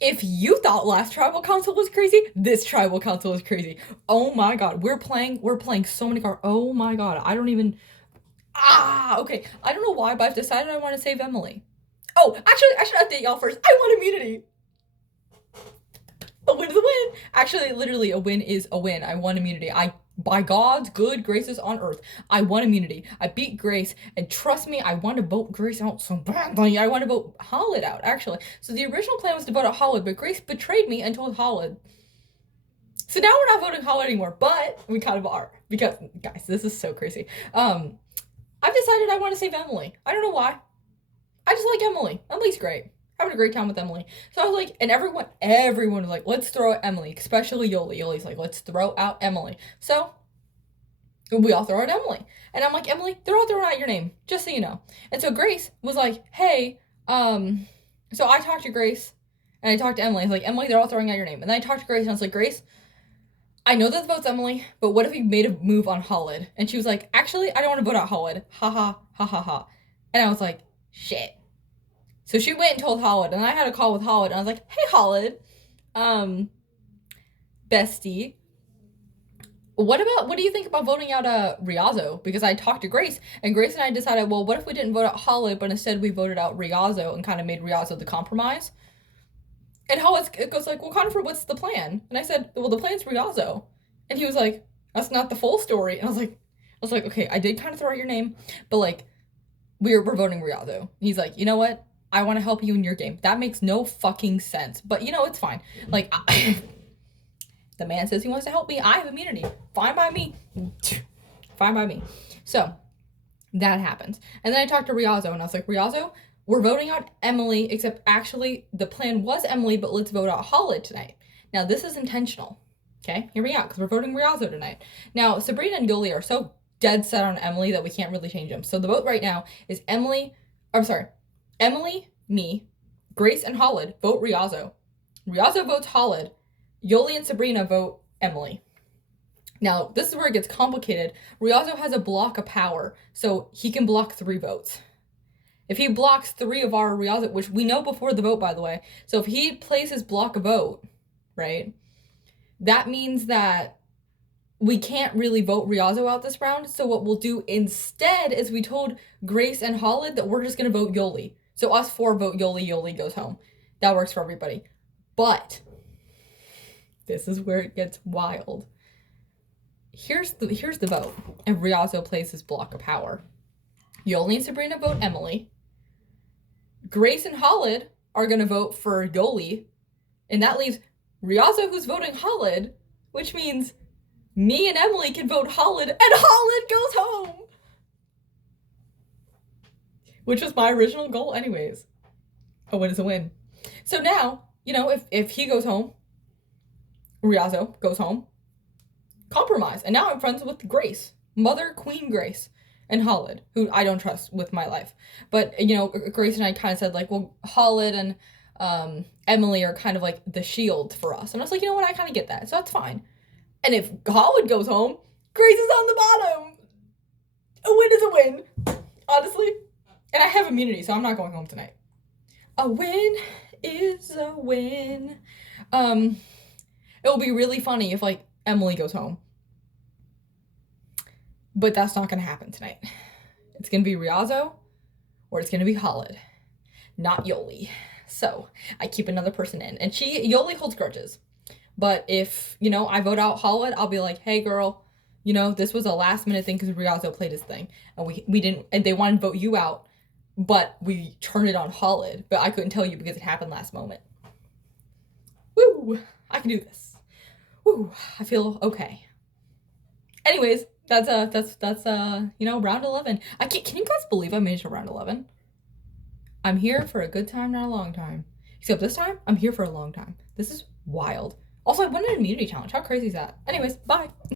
If you thought last tribal council was crazy, this tribal council is crazy. Oh my god, we're playing so many cards. Oh my god, I don't even. Okay. I don't know why, but I've decided I want to save Emily. Oh, actually, I should update y'all first. I want immunity. A win is a win. Actually, literally, a win is a win. I won immunity. By God's good graces on earth, I won immunity. I beat Grace, and trust me, I want to vote Grace out so badly. I want to vote Hollid out, actually. So the original plan was to vote out Hollid, but Grace betrayed me and told Hollid. So now we're not voting Hollid anymore, but we kind of are. Because, guys, this is so crazy. I've decided I want to save Emily. I don't know why. I just like Emily. Emily's great. Having a great time with Emily. So I was like, and everyone was like, let's throw out Emily, especially Yoli. Yoli's like, let's throw out Emily. So we all throw out Emily. And I'm like, Emily, they're all throwing out your name, just so you know. And so Grace was like, hey, so I talked to Grace and I talked to Emily. I was like, Emily, they're all throwing out your name. And then I talked to Grace and I was like, Grace, I know that the vote's Emily, but what if we made a move on Hollid? And she was like, actually, I don't want to vote out Hollid. Ha ha, ha ha ha. And I was like, shit. So she went and told Hollid, and I had a call with Hollid, and I was like, hey, Hollid, bestie, what do you think about voting out Riazo? Because I talked to Grace, and Grace and I decided, well, what if we didn't vote out Hollid, but instead we voted out Riazo and kind of made Riazo the compromise? And Hollid goes like, well, Conifer, what's the plan? And I said, well, the plan's Riazo. And he was like, that's not the full story. And I was like, okay, I did kind of throw out your name, but like, we're voting Riazo. He's like, you know what? I want to help you in your game. That makes no fucking sense. But, you know, it's fine. Like, the man says he wants to help me. I have immunity. Fine by me. Fine by me. So, that happens. And then I talked to Riazo, and I was like, Riazo, we're voting out Emily, except actually the plan was Emily, but let's vote out Hollid tonight. Now, this is intentional. Okay? Hear me out, because we're voting Riazo tonight. Now, Sabrina and Yoli are so dead set on Emily that we can't really change them. So the vote right now is Emily, me, Grace, and Hollid vote Riazo. Riazo votes Hollid. Yoli and Sabrina vote Emily. Now, this is where it gets complicated. Riazo has a block of power, so he can block 3 votes. If he blocks 3 of our Riazo, which we know before the vote, by the way, so if he plays his block a vote, right, that means that we can't really vote Riazo out this round, so what we'll do instead is we told Grace and Hollid that we're just going to vote Yoli. So us 4 vote Yoli, Yoli goes home. That works for everybody. But this is where it gets wild. Here's the vote. And Riazo plays his block of power. Yoli and Sabrina vote Emily. Grace and Hollid are going to vote for Yoli. And that leaves Riazo, who's voting Hollid, which means me and Emily can vote Hollid, and Hollid goes home! Which was my original goal anyways. A win is a win. So now, you know, if he goes home, Riazo goes home, compromise. And now I'm friends with Grace, Mother Queen Grace, and Hollid, who I don't trust with my life. But, you know, Grace and I kind of said, like, well, Hollid and Emily are kind of like the shield for us. And I was like, you know what, I kind of get that. So that's fine. And if Hollid goes home, Grace is on the bottom. A win is a win, honestly. And I have immunity, so I'm not going home tonight. A win is a win. It will be really funny if, like, Emily goes home. But that's not going to happen tonight. It's going to be Riazo, or it's going to be Hollid, not Yoli. So I keep another person in. And Yoli holds grudges. But if, you know, I vote out Hollid, I'll be like, hey, girl, you know, this was a last minute thing because Riazo played his thing. And we didn't, and they wanted to vote you out, but we turned it on Hollid. But I couldn't tell you because it happened last moment. Woo! I can do this. Woo! I feel okay. Anyways, that's you know, round 11. Can you guys believe I made it to round 11? I'm here for a good time, not a long time. Except this time, I'm here for a long time. This is wild. Also, I won an immunity challenge. How crazy is that? Anyways, bye.